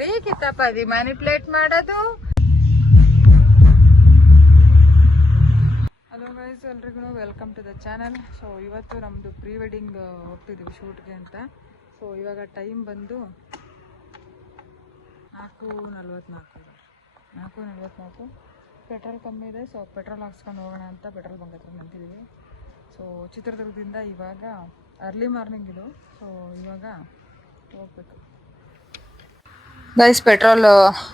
ರೀ ಕಿತಾಪದಿ ಮ್ಯಾನಿಪ್ಯುಲೇಟ್ ಮಾಡೋದು. ಹಲೋ ಗೈಸ್, ಎಲ್ರಿಗೂ welcome to the channel. So ಇವತ್ತು ನಮ್ಮದು ಪ್ರೀ ವೆಡ್ಡಿಂಗ್ ಹೋಗ್ತಿದ್ದೀವಿ ಶೂಟ್ಗೆ ಅಂತ. ಸೊ ಇವಾಗ ಟೈಮ್ ಬಂದು 4:44. ಪೆಟ್ರೋಲ್ ಕಮ್ಮಿ ಇದೆ. ಸೊ ಪೆಟ್ರೋಲ್ ಹಾಕ್ಸ್ಕೊಂಡು ಹೋಗೋಣ ಅಂತ ಪೆಟ್ರೋಲ್ ಬಂಕ್ ಹತ್ರ ನಿಂತಿದ್ದೀವಿ. ಸೊ ಚಿತ್ರದುರ್ಗದಿಂದ ಇವಾಗ ಅರ್ಲಿ ಮಾರ್ನಿಂಗ್ ಇದು. ಸೊ ಇವಾಗ ಹೋಗ್ಬೇಕು ಗೈಸ್. ಪೆಟ್ರೋಲ್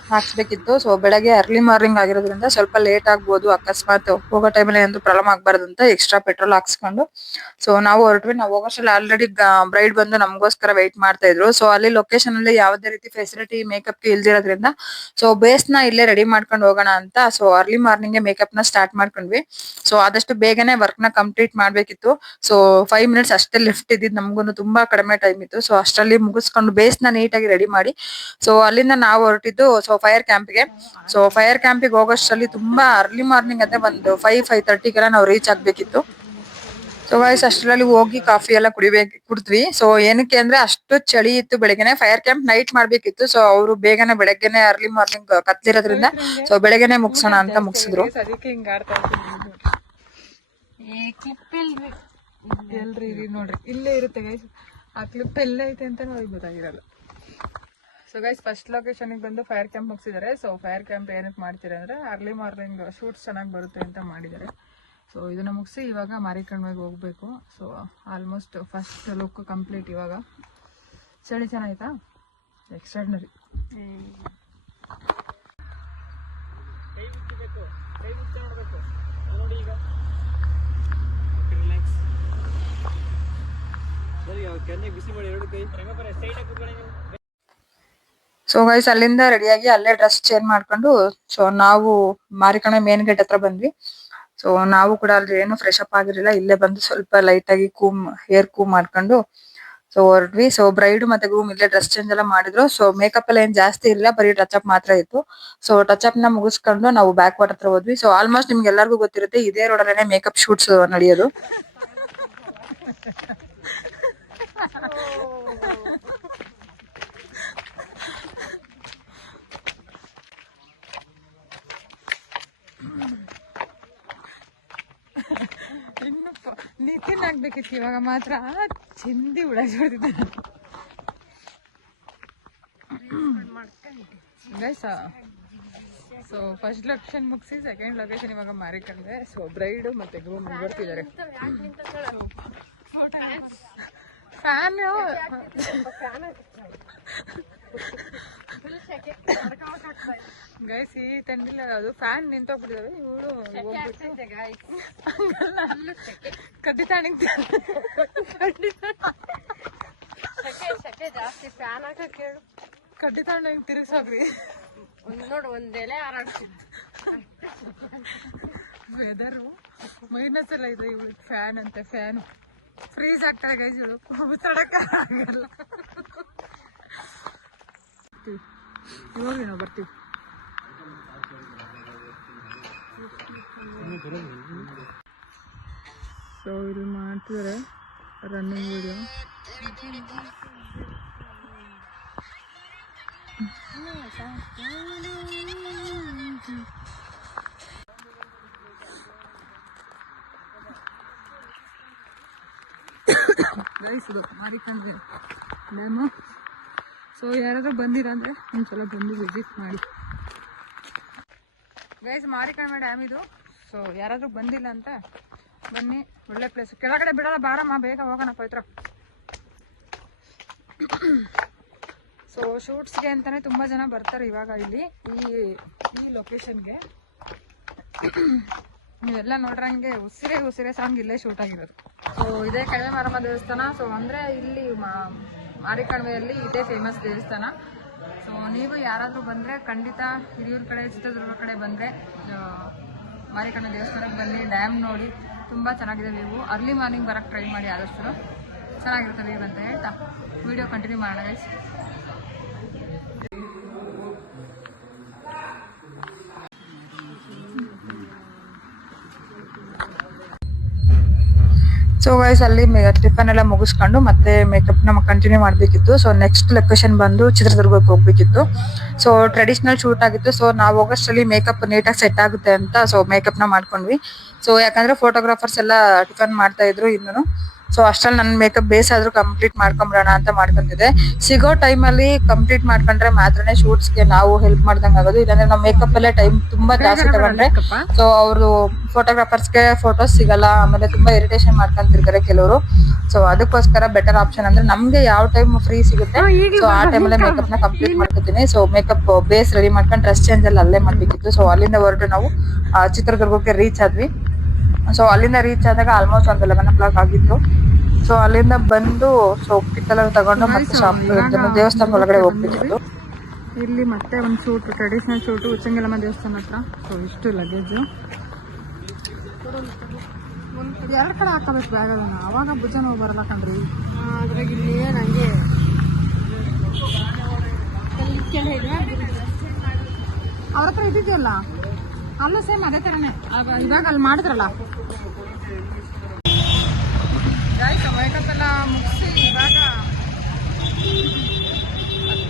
ಹಾಕ್ಸ್ಬೇಕಿತ್ತು. ಸೊ ಬೆಳಗ್ಗೆ ಅರ್ಲಿ ಮಾರ್ನಿಂಗ್ ಆಗಿರೋದ್ರಿಂದ ಸ್ವಲ್ಪ ಲೇಟ್ ಆಗ್ಬೋದು. ಅಕಸ್ಮಾತ್ ಹೋಗೋ ಟೈಮಲ್ಲಿ ಏನಾದ್ರು ಪ್ರಾಬ್ಲಮ್ ಆಗ್ಬಾರ್ದು ಅಂತ ಎಕ್ಸ್ಟ್ರಾ ಪೆಟ್ರೋಲ್ ಹಾಕ್ಸ್ಕೊಂಡು ಸೊ ನಾವು ಹೊರಟ್ವಿ. ನಾವು ಹೋಗೋಷ್ಟರಲ್ಲಿ ಆಲ್ರೆಡಿ ಬ್ರೈಡ್ ಬಂದು ನಮಗೋಸ್ಕರ ವೆಯ್ಟ್ ಮಾಡ್ತಾ ಇದ್ರು. ಸೊ ಅಲ್ಲಿ ಲೊಕೇಶನ್ ಅಲ್ಲಿ ಯಾವುದೇ ರೀತಿ ಫೆಸಿಲಿಟಿ ಮೇಕಪ್ ಇಲ್ದಿರೋದ್ರಿಂದ ಸೊ ಬೇಸ್ ನ ಇಲ್ಲೇ ರೆಡಿ ಮಾಡ್ಕೊಂಡು ಹೋಗೋಣ ಅಂತ ಸೊ ಅರ್ಲಿ ಮಾರ್ನಿಂಗ್ ಮೇಕಪ್ ನ ಸ್ಟಾರ್ಟ್ ಮಾಡ್ಕೊಂಡ್ವಿ. ಸೊ ಆದಷ್ಟು ಬೇಗನೆ ವರ್ಕ್ ನ ಕಂಪ್ಲೀಟ್ ಮಾಡ್ಬೇಕಿತ್ತು. ಸೊ 5 ಮಿನಿಟ್ಸ್ ಅಷ್ಟೇ ಲಿಫ್ಟ್ ಇದ್ದಿದ್ದು. ನಮಗೂ ತುಂಬಾ ಕಡಿಮೆ ಟೈಮ್ ಇತ್ತು. ಸೊ ಅಷ್ಟರಲ್ಲಿ ಮುಗಿಸ್ಕೊಂಡು ಬೇಸ್ ನ ನೀಟಾಗಿ ರೆಡಿ ಮಾಡಿ ಸೊ ಅಲ್ಲಿಂದ ನಾವು ಹೊರಟಿದ್ದು ಸೊ ಫೈರ್ ಕ್ಯಾಂಪ್ಗೆ. ಸೊ ಫೈರ್ ಕ್ಯಾಂಪಿಗೆ ಹೋಗೋಷ್ಟರಲ್ಲಿ ತುಂಬಾ ಅರ್ಲಿ ಮಾರ್ನಿಂಗ್ ಅದೇ ಒಂದು 5:30 ನಾವು ರೀಚ್ ಆಗ್ಬೇಕಿತ್ತು. ಸೊ ಗೈಸ್ ಅಷ್ಟರಲ್ಲಿ ಹೋಗಿ ಕಾಫಿ ಎಲ್ಲ ಕುಡಿದ್ವಿ. ಸೊ ಏನಕ್ಕೆ ಅಂದ್ರೆ ಅಷ್ಟು ಚಳಿ ಇತ್ತು ಬೆಳಗ್ಗೆನೆ. ಫೈರ್ ಕ್ಯಾಂಪ್ ನೈಟ್ ಮಾಡ್ಬೇಕಿತ್ತು. ಸೊ ಅವರು ಬೇಗನೆ ಬೆಳಗ್ಗೆನೆ ಅರ್ಲಿ ಮಾರ್ನಿಂಗ್ ಕತ್ಲಿರೋದ್ರಿಂದ ಸೊ ಬೆಳಗ್ಗೆನೆ ಮುಗಿಸೋಣ ಅಂತ ಮುಗಿಸಿದ್ರು. ಎಲ್ರಿ ನೋಡ್ರಿ ಇಲ್ಲೇ ಇರುತ್ತೆ ಗೈಸ್. ಆ ಕ್ಲಿಪ್ ಎಲ್ಲ ಐತೆ ಅಂತ ಅವ್ರಿಗೆ ಗೊತ್ತಾಗಿರಲ್ಲ. ಸೊ ಗೈಸ್ ಫಸ್ಟ್ ಲೊಕೇಶನ್ಗೆ ಬಂದು ಫೈರ್ ಕ್ಯಾಂಪ್ ಮುಗಿಸಿದ್ದಾರೆ. ಸೊ ಫೈರ್ ಕ್ಯಾಂಪ್ ಏನಕ್ಕೆ ಮಾಡ್ತೀರಾ ಅಂದ್ರೆ ಅರ್ಲಿ ಮಾರ್ನಿಂಗ್ ಶೂಟ್ಸ್ ಚೆನ್ನಾಗಿ ಬರುತ್ತೆ ಅಂತ ಮಾಡಿದ್ದಾರೆ. ಸೊ ಇದನ್ನ ಮುಗಿಸಿ ಇವಾಗ ಮಾರಿಕಣ್ಣಿಗೆ ಹೋಗ್ಬೇಕು. So almost first look complete. ಇವಾಗ ಚಳಿ ಚೆನ್ನಾಯ್ತಾ, ಎಕ್ಸ್ಟ್ರಾರ್ಡಿನರಿ. ಸೊ ಗೈಸ್ ಅಲ್ಲಿಂದ ರೆಡಿಯಾಗಿ ಅಲ್ಲೇ ಡ್ರೆಸ್ ಚೇಂಜ್ ಮಾಡ್ಕೊಂಡು ಸೊ ನಾವು ಮಾರಿಕಣೆ ಮೇನ್ ಗೇಟ್ ಹತ್ರ ಬಂದ್ವಿ. ಸೊ ನಾವು ಕೂಡ ಅಲ್ಲಿ ಏನು ಫ್ರೆಶ್ ಅಪ್ ಆಗಿರಲಿಲ್ಲ. ಇಲ್ಲೇ ಬಂದು ಸ್ವಲ್ಪ ಲೈಟ್ ಆಗಿ ಹೇರ್ ಕೂಮ್ ಮಾಡ್ಕೊಂಡು ಸೊ ಹೊರಡ್ವಿ. ಸೊ ಬ್ರೈಡ್ ಮತ್ತೆ ಗ್ರೂಮ್ ಇಲ್ಲೇ ಡ್ರೆಸ್ ಚೇಂಜ್ ಎಲ್ಲ ಮಾಡಿದ್ರು. ಸೊ ಮೇಕಪ್ ಎಲ್ಲ ಏನ್ ಜಾಸ್ತಿ ಇರಲಿಲ್ಲ, ಬರೀ ಟಚ್ ಅಪ್ ಮಾತ್ರ ಇತ್ತು. ಸೊ ಟಚ್ ಅಪ್ ನ ಮುಗಿಸ್ಕೊಂಡು ನಾವು ಬ್ಯಾಕ್ ವಾಟರ್ ಹತ್ರ ಹೋದ್ವಿ. ಸೊ ಆಲ್ಮೋಸ್ಟ್ ನಿಮ್ಗೆ ಎಲ್ಲರಿಗೂ ಗೊತ್ತಿರುತ್ತೆ ಇದೇ ರೋಡ್ ಅಲ್ಲೇ ಮೇಕಪ್ ಶೂಟ್ಸ್ ನಡೆಯೋದು. ಇನ್ನು ನಿತಿನ್ ಆಗ್ಬೇಕಿತ್ತು ಇವಾಗ ಮಾತ್ರ ಚಿಂದಿ ಉಡಾಡ್ತಿದ್ದ ಗೈಸ್. ಸೊ ಫಸ್ಟ್ ಲೊಕೇಶನ್ ಮುಗಿಸಿ ಸೆಕೆಂಡ್ ಲೊಕೇಶನ್ ಇವಾಗ ಮಾರಿಕಂಡೆ. ಸೊ ಬ್ರೈಡ್ ಮತ್ತೆ ಗ್ರೂಮ್ ಬರ್ತಿದ್ದಾರೆ. ಫ್ಯಾನ್ ಗೈಸ್ ಈ ತಂದಿಲ್ಲ, ಅದು ಫ್ಯಾನ್ ನಿಂತೋಗ್ಬಿಟ್ಟಿದಾವೆ. ಇವಳು ಕಡ್ಡಿ ತಾಣಿಗೆ ಜಾಸ್ತಿ ಫ್ಯಾನ್ ಹಾಕ ಕೇಳು. ಕಡ್ಡಿ ತಾಂಡ ತಿರುಗಿಸೋಗ್ರಿ ನೋಡು ಒಂದೆಲೆ ವೆದರು ಮೈನಸ್ ಎಲ್ಲ ಇದೆ. ಇವಳು ಫ್ಯಾನ್ ಅಂತ ಫ್ಯಾನ್ ಫ್ರೀಸ್ ಆಗ್ತಾರೆ ಗೈಸ್. ಇವಳು ಉಸಿರಾಡಕ್ಕ ಆಗಲ್ಲ. ಇವಾಗ ನಾವು ಬರ್ತೀವಿ. ಸೊ ಇಲ್ಲಿ ಮಾಡ್ತಿದ್ದಾರೆ ರನ್ನಿಂಗ್ ವಿಡಿಯೋ. ಗೈಸ್ ಇದು ಮಾರಿಕಂಡ್ವಿ ಡ್ಯಾಮು. ಸೊ ಯಾರಾದ್ರೂ ಬಂದಿರ ಅಂದ್ರೆ ಒಂದ್ಸಲ ಬಂದು ವಿಸಿಟ್ ಮಾಡಿ ಗೈಸ್. ಮಾರಿಕಣ್ಣ ಡ್ಯಾಮ್ ಇದು. ಸೊ ಯಾರಾದ್ರೂ ಬಂದಿಲ್ಲ ಅಂತ ಬನ್ನಿ, ಒಳ್ಳೆ ಪ್ಲೇಸ್. ಕೆಳಗಡೆ ಬಿಡಲ್ಲ, ಬಾರಮ್ಮ ಬೇಗ ಹೋಗೋಣ ಪವಿತ್ರ. ಸೊ ಶೂಟ್ಸ್ಗೆ ಅಂತಾನೆ ತುಂಬಾ ಜನ ಬರ್ತಾರೆ ಇವಾಗ ಇಲ್ಲಿ ಈ ಲೊಕೇಶನ್ಗೆ. ನೀವೆಲ್ಲ ನೋಡ್ರಂಗೆ ಉಸಿರೇ ಸಾಂಗ್ ಇಲ್ಲೇ ಶೂಟ್ ಆಗಿರೋದು. ಸೊ ಇದೇ ಕಡಿಮೆ ಮಾರಮ್ಮ ದೇವಸ್ಥಾನ. ಸೊ ಅಂದ್ರೆ ಇಲ್ಲಿ ಮಾರಿಕಣಿವೆಯಲ್ಲಿ ಇದೇ ಫೇಮಸ್ ದೇವಸ್ಥಾನ. ಸೊ ನೀವು ಯಾರಾದ್ರೂ ಬಂದ್ರೆ ಖಂಡಿತ ಹಿರಿಯೂರ್ ಕಡೆ ಚಿತ್ರದುರ್ಗ ಕಡೆ ಬಂದ್ರೆ ಮಾರಿಕಣಿವೆ ದೇವಸ್ಥಾನಕ್ಕೆ ಬನ್ನಿ, ಡ್ಯಾಮ್ ನೋಡಿ. ತುಂಬಾ ಚೆನ್ನಾಗಿದೆ ವ್ಯೂ. ಅರ್ಲಿ ಮಾರ್ನಿಂಗ್ ಬರಕ್ಕೆ ಟ್ರೈ ಮಾಡಿ, ಆದಷ್ಟು ಚೆನ್ನಾಗಿರುತ್ತೆ ವ್ಯೂ ಅಂತ ಹೇಳ್ತಾ ವಿಡಿಯೋ ಕಂಟಿನ್ಯೂ ಮಾಡೋಣ ಗೈಸ್. ಸೊ ಸೊ ಗೈಸ್ ಅಲ್ಲಿ ಟಿಫನ್ ಎಲ್ಲ ಮುಗಿಸ್ಕೊಂಡು ಮತ್ತೆ ಮೇಕಪ್ ನ ಕಂಟಿನ್ಯೂ ಮಾಡ್ಬೇಕಿತ್ತು. ಸೊ ನೆಕ್ಸ್ಟ್ ಲೊಕೇಶನ್ ಬಂದು ಚಿತ್ರದುರ್ಗಕ್ಕೆ ಹೋಗ್ಬೇಕಿತ್ತು. ಸೊ ಟ್ರೆಡಿಷನಲ್ ಶೂಟ್ ಆಗಿತ್ತು. ಸೊ ನಾವು ಹೋಗೋಷ್ಟರಲ್ಲಿ ಮೇಕಪ್ ನೀಟಾಗಿ ಸೆಟ್ ಆಗುತ್ತೆ ಅಂತ ಸೊ ಮೇಕಪ್ ನ ಮಾಡ್ಕೊಂಡ್ವಿ. ಸೊ ಯಾಕಂದ್ರೆ ಫೋಟೋಗ್ರಾಫರ್ಸ್ ಎಲ್ಲ ಟಿಫನ್ ಮಾಡ್ತಾ ಇದ್ರು ಇನ್ನು. ಸೊ ಅಷ್ಟ್ರಲ್ಲಿ ನನ್ನ ಮೇಕಪ್ ಬೇಸ್ ಆದ್ರೂ ಕಂಪ್ಲೀಟ್ ಮಾಡ್ಕೊಂಬಿಡೋಣ ಅಂತ ಮಾಡ್ಕೊಂತಿದ್ದೆ. ಸಿಗೋ ಟೈಮ್ ಅಲ್ಲಿ ಕಂಪ್ಲೀಟ್ ಮಾಡ್ಕೊಂಡ್ರೆ ಮಾತ್ರನೇ ಶೂಟ್ಸ್ ಗೆ ನಾವು ಹೆಲ್ಪ್ ಮಾಡ್ದಂಗ್ ಆಗೋದು. ಇಲ್ಲಾಂದ್ರೆ ನಾವು ಮೇಕಪ್ ಅಲ್ಲೇ ಟೈಮ್ ತುಂಬಾ ಜಾಸ್ತಿ ತಗೊಂಡ್ರೆ ಸೊ ಅವರು ಫೋಟೋಗ್ರಾಫರ್ಸ್ ಗೆ ಫೋಟೋಸ್ ಸಿಗಲ್ಲ. ಆಮೇಲೆ ತುಂಬಾ ಇರಿಟೇಷನ್ ಮಾಡ್ಕೊಂತಿರ್ತಾರೆ ಕೆಲವರು. ಸೊ ಅದಕ್ಕೋಸ್ಕರ ಬೆಟರ್ ಆಪ್ಷನ್ ಅಂದ್ರೆ ನಮ್ಗೆ ಯಾವ ಟೈಮ್ ಫ್ರೀ ಸಿಗುತ್ತೆ ಸೊ ಆ ಟೈಮಲ್ಲೇ ಮೇಕಪ್ ನ ಕಂಪ್ಲೀಟ್ ಮಾಡ್ಕೊತೀನಿ. ಸೊ ಮೇಕಪ್ ಬೇಸ್ ರೆಡಿ ಮಾಡ್ಕೊಂಡು ಡ್ರೆಸ್ ಚೇಂಜ್ ಎಲ್ಲ ಅಲ್ಲೇ ಮಾಡ್ಬೇಕಿತ್ತು. ಸೊ ಅಲ್ಲಿಂದ ಹೊರಟು ನಾವು ಚಿತ್ರದುರ್ಗಕ್ಕೆ ರೀಚ್ ಆದ್ವಿ. ಸೊ ಅಲ್ಲಿಂದ ರೀಚ್ ಆದಾಗ ಆಲ್ಮೋಸ್ಟ್ ಒಂದು 11 o'clock ಆಗಿತ್ತು. ಸೊ ಅಲ್ಲಿಂದ ಬಂದು ಸೊ ಕಿಟ್ಟೆಲ್ಲ ತಗೊಂಡು ಮತ್ತೆ ಶಾಪ್ ದೇವಸ್ಥಾನ ಒಳಗಡೆ ಹೋಗ್ಬೇಕಿತ್ತು. ಇಲ್ಲಿ ಮತ್ತೆ ಒಂದು ಶೂಟ್, ಟ್ರೆಡಿಷನಲ್ ಶೂಟ್ ಉಚ್ಚಂಗಿಲಮ್ಮ ದೇವಸ್ಥಾನ ಹತ್ರ. ಸೊ ಇಷ್ಟು ಲಗೇಜು 2 ಕಡೆ ಹಾಕಬೇಕು ಬ್ಯಾಗ್ ಅದನ್ನ, ಅವಾಗ ಭುಜ ನೋವು ಬರಲ್ಲ ಕಣ್ರಿ. ಅದ್ರಾಗ ಇಲ್ಲಿ ನಂಗೆ ಅವ್ರ ಹತ್ರ ಇದ್ದಿದೆಯಲ್ಲ ಅಲ್ಲೂ ಸೇಮ್ ಅದೇ ಥರನೇ ಇವಾಗ ಅಲ್ಲಿ ಮಾಡಿದ್ರಲ್ಲ. ಮೇಕಪ್ ಎಲ್ಲ ಮುಗಿಸಿ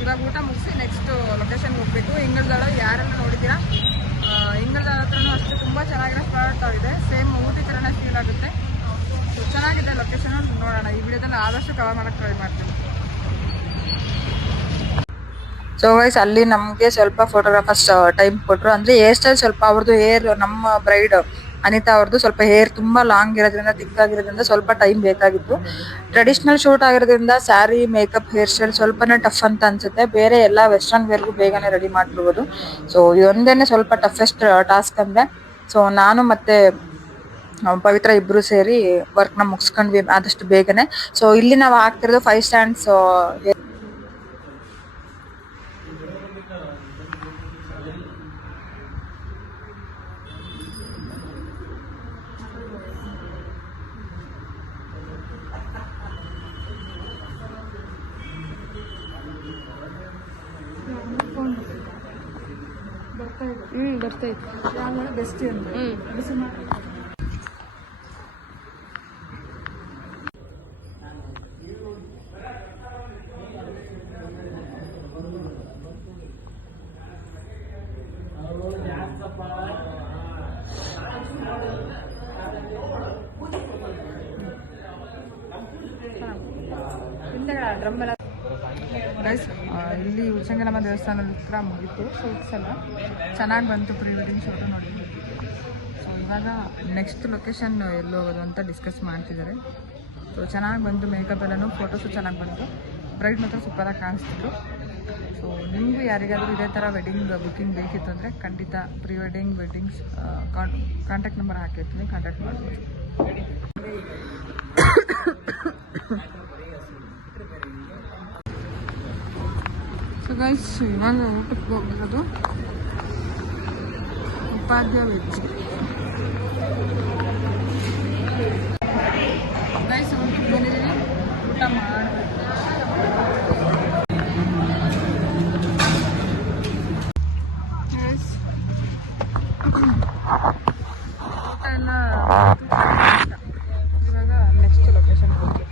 ಇವಾಗ ಊಟ ಮುಗಿಸಿ ನೆಕ್ಸ್ಟ್ ಲೊಕೇಶನ್ಗೆ ಹೋಗ್ಬೇಕು. ಇಂಗಳದಾಳ ಯಾರೆಲ್ಲ ನೋಡಿದ್ದೀರಾ, ಇಂಗಳದಾಳ ಹತ್ರನೂ ಅಷ್ಟು ತುಂಬ ಚೆನ್ನಾಗಿರೋ ಸ್ಪಾಟ್ ಆಗಿದೆ. ಸೇಮ್ ಊಟಿ ಥರನೇ ಫೀಲ್ ಆಗುತ್ತೆ. ಚೆನ್ನಾಗಿದೆ ಲೊಕೇಶನ್. ನೋಡೋಣ, ಈ ವಿಡಿಯೋದಲ್ಲಿ ಆದಷ್ಟು ಕವರ್ ಮಾಡೋಕ್ಕೆ ಟ್ರೈ ಮಾಡ್ತೀನಿ. ಸೊ ಗೈಸ್ ಅಲ್ಲಿ ನಮಗೆ ಸ್ವಲ್ಪ ಫೋಟೋಗ್ರಾಫರ್ಸ್ ಟೈಮ್ ಕೊಟ್ಟರು. ಅಂದರೆ ಹೇರ್ ಸ್ಟೈಲ್ ಸ್ವಲ್ಪ ಅವ್ರದ್ದು ಹೇರ್, ನಮ್ಮ ಬ್ರೈಡ್ ಅನಿತಾ ಅವ್ರದ್ದು ಸ್ವಲ್ಪ ಹೇರ್ ತುಂಬಾ ಲಾಂಗ್ ಇರೋದ್ರಿಂದ, ತಿಕ್ಕಾಗಿರೋದ್ರಿಂದ ಸ್ವಲ್ಪ ಟೈಮ್ ಬೇಕಾಗಿತ್ತು. ಟ್ರೆಡಿಷನಲ್ ಶೂಟ್ ಆಗಿರೋದ್ರಿಂದ ಸ್ಯಾರಿ, ಮೇಕಪ್, ಹೇರ್ ಸ್ಟೈಲ್ ಸ್ವಲ್ಪನೇ ಟಫ್ ಅಂತ ಅನ್ಸುತ್ತೆ. ಬೇರೆ ಎಲ್ಲ ವೆಸ್ಟರ್ನ್ ವೇರ್ಗೂ ಬೇಗನೆ ರೆಡಿ ಮಾಡ್ಬಿಡ್ಬೋದು. ಸೊ ಇದೊಂದೇನೆ ಸ್ವಲ್ಪ ಟಫೆಸ್ಟ್ ಟಾಸ್ಕ್ ಅಂದ್ರೆ. ಸೊ ನಾನು ಮತ್ತೆ ಪವಿತ್ರ ಇಬ್ರು ಸೇರಿ ವರ್ಕ್ನ ಮುಗಿಸ್ಕೊಂಡ್ವಿ ಆದಷ್ಟು ಬೇಗನೆ. ಸೊ ಇಲ್ಲಿ ನಾವು ಹಾಕ್ತಿರೋದು 5 ಸ್ಟ್ಯಾಂಡ್ಸ್. ಬರ್ತೈತೆ ಬೆಸ್ಟ್ ಗೈಸ್ ಇಲ್ಲಿ ಉಚ್ಚಂಗಿಲಮ್ಮ ದೇವಸ್ಥಾನದ ಹತ್ರ ಮುಗೀತು ಶೂಟ್ಸ್ ಎಲ್ಲ. ಚೆನ್ನಾಗಿ ಬಂತು ಪ್ರೀ ವೆಡ್ಡಿಂಗ್ ಶೂಟು ನೋಡಿ. ಸೊ ಇವಾಗ ನೆಕ್ಸ್ಟ್ ಲೊಕೇಶನ್ ಎಲ್ಲಿ ಹೋಗೋದು ಅಂತ ಡಿಸ್ಕಸ್ ಮಾಡ್ತಿದ್ದಾರೆ. ಸೊ ಚೆನ್ನಾಗಿ ಬಂತು ಮೇಕಪ್ ಎಲ್ಲನೂ, ಫೋಟೋಸು ಚೆನ್ನಾಗಿ ಬಂತು. ಬ್ರೈಡ್ ಮಾತ್ರ ಸೂಪರಾಗಿ ಕಾಣಿಸ್ತಿದ್ರು. ಸೊ ನಿಮಗೂ ಯಾರಿಗಾದರೂ ಇದೇ ಥರ ವೆಡ್ಡಿಂಗ್ ಬುಕ್ಕಿಂಗ್ ಬೇಕಿತ್ತು ಅಂದರೆ ಖಂಡಿತ pre wedding weddings contact number ಹಾಕಿರ್ತೀನಿ, ಕಾಂಟ್ಯಾಕ್ಟ್ ಮಾಡ್ಬೋದು. ಸೊ ಗೈಸ್ ಇವಾಗ ಊಟಕ್ಕೆ ಹೋಗಿರೋದು ಉಪಾಧ್ಯ ವೆಜ್. ಗೈಸ್ ಊಟಕ್ಕೆ ಬಂದಿದ್ದೀನಿ, ಊಟ ಮಾಡಬೇಕು. ಊಟ ಎಲ್ಲ ಇವಾಗ ನೆಕ್ಸ್ಟ್ ಲೊಕೇಶನ್ ಹೋಗ್ಬೇಕು.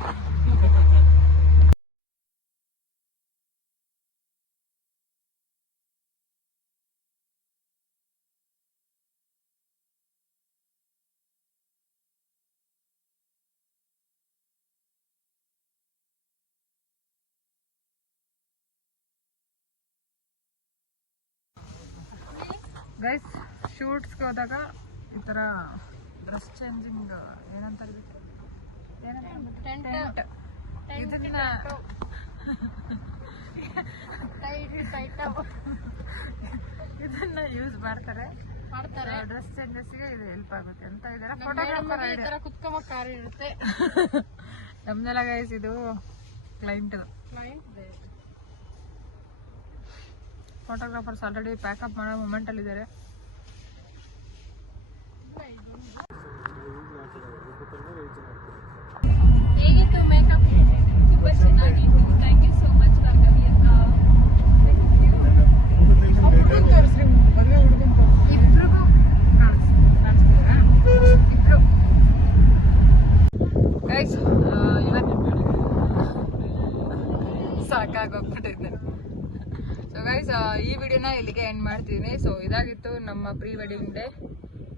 ಗೈಸ್ ಶೂಟ್ಸ್ಗೆ ಹೋದಾಗ ಈ ಥರ ಡ್ರೆಸ್ ಚೇಂಜಿಂಗ್ ಏನಂತಾರೆ ಇದನ್ನ ಯೂಸ್ ಮಾಡ್ತಾರೆ. ಡ್ರೆಸ್ ಚೇಂಜಸ್ಗೆ ಇದು ಹೆಲ್ಪ್ ಆಗುತ್ತೆ ಅಂತ ಇದ್ದಾರೆ. ಫೋಟೋಗ್ರಾಫರ್ ಕುತ್ಕೊಂಬ ಇರುತ್ತೆ ನಮ್ದೆಲ್ಲ ಗೈಸ್. ಇದು ಕ್ಲೈಂಟ್ ಫೋಟೋಗ್ರಾಫರ್ಸ್ ಆಲ್ರೆಡಿ ಪ್ಯಾಕಪ್ ಮಾಡೋ ಮೂಮೆಂಟಲ್ಲಿದ್ದಾರೆ. ಹೇಗಿತ್ತು ಮೇಕಪ್? ತುಂಬ ಚೆನ್ನಾಗಿತ್ತು. Thank you so much Bhargavi ಅಕ್ಕ. ಇಬ್ರು ಸಾಕಾಗೋಗ್ಬಿಟ್ಟಿದೆ. ಸೊ ಗೈಸ್, ಈ ವಿಡಿಯೋನ ಇಲ್ಲಿಗೆ ಎಂಡ್ ಮಾಡ್ತೀನಿ. ಸೊ ಇದಾಗಿತ್ತು ನಮ್ಮ pre wedding day.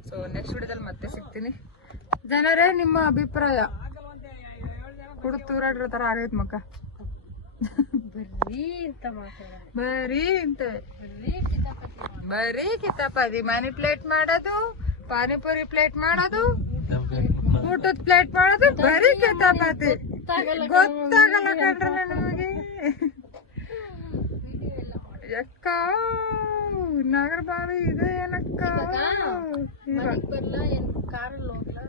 So next ವಿಡಿಯೋದಲ್ಲಿ ಮತ್ತೆ ಸಿಗ್ತೀನಿ. ಜನರೇ, ನಿಮ್ಮ ಅಭಿಪ್ರಾಯ? ಕುಡಿದು ತೂರಾಡಿರೋ ತರ ಆಗೈತ್ ಮಕ್ಕ. ಬರೀ ಕಿತಾಪತಿ. ಮನಿ ಪ್ಲೇಟ್ ಮಾಡೋದು, ಪಾನಿಪುರಿ ಪ್ಲೇಟ್ ಮಾಡೋದು, ಊಟದ ಪ್ಲೇಟ್ ಮಾಡೋದು, ಬರೀ ಕಿತಾಪತಿ. ಗೊತ್ತಾಗಲ್ಲ ಕಣ್ರಲ್ಲ ನಮಗೆ. ಯಕ್ಕ ನಾಗರಬಾವಿ ಇದೆ ಏನಕ್ಕ? ಬರ್ಲಾ, ಏನ್ ಕಾರಲ್ಲಿ ಹೋಗ್ಲಾ?